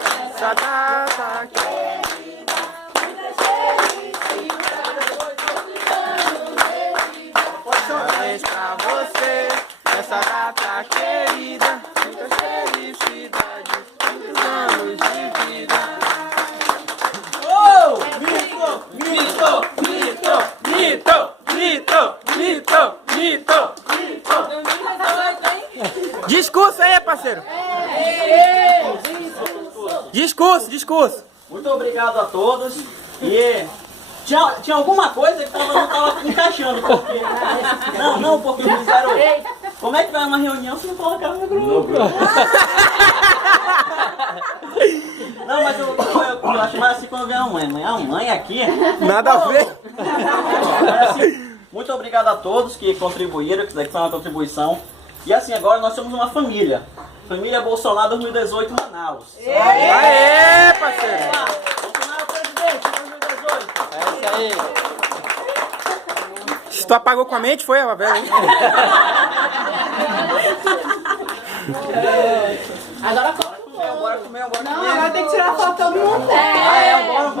essa data querida, parabéns pra você, essa data querida, muita felicidade, muitos anos de vida. Oh! Mito, mito, mito, mito, mito, mito, mito, mito. Discurso aí, parceiro. Discurso, discurso. Muito obrigado a todos. E tinha alguma coisa que não tava encaixando. Porque... Não, porque fizeram. Como é que vai uma reunião sem colocar no grupo? Não, mas eu acho mais assim quando vem a mãe. A mãe aqui. Nada a ver. Mas, assim, muito obrigado a todos que contribuíram, que isso daqui foi uma contribuição. E assim, agora nós somos uma família. Família Bolsonaro 2018 Manaus. Aê, parceiro. Bolsonaro presidente 2018. É isso aí. Se tu apagou com a mente, foi a velha, hein? Agora Bora comer. não, agora tem que tirar foto todo mundo. Ah, é, bora.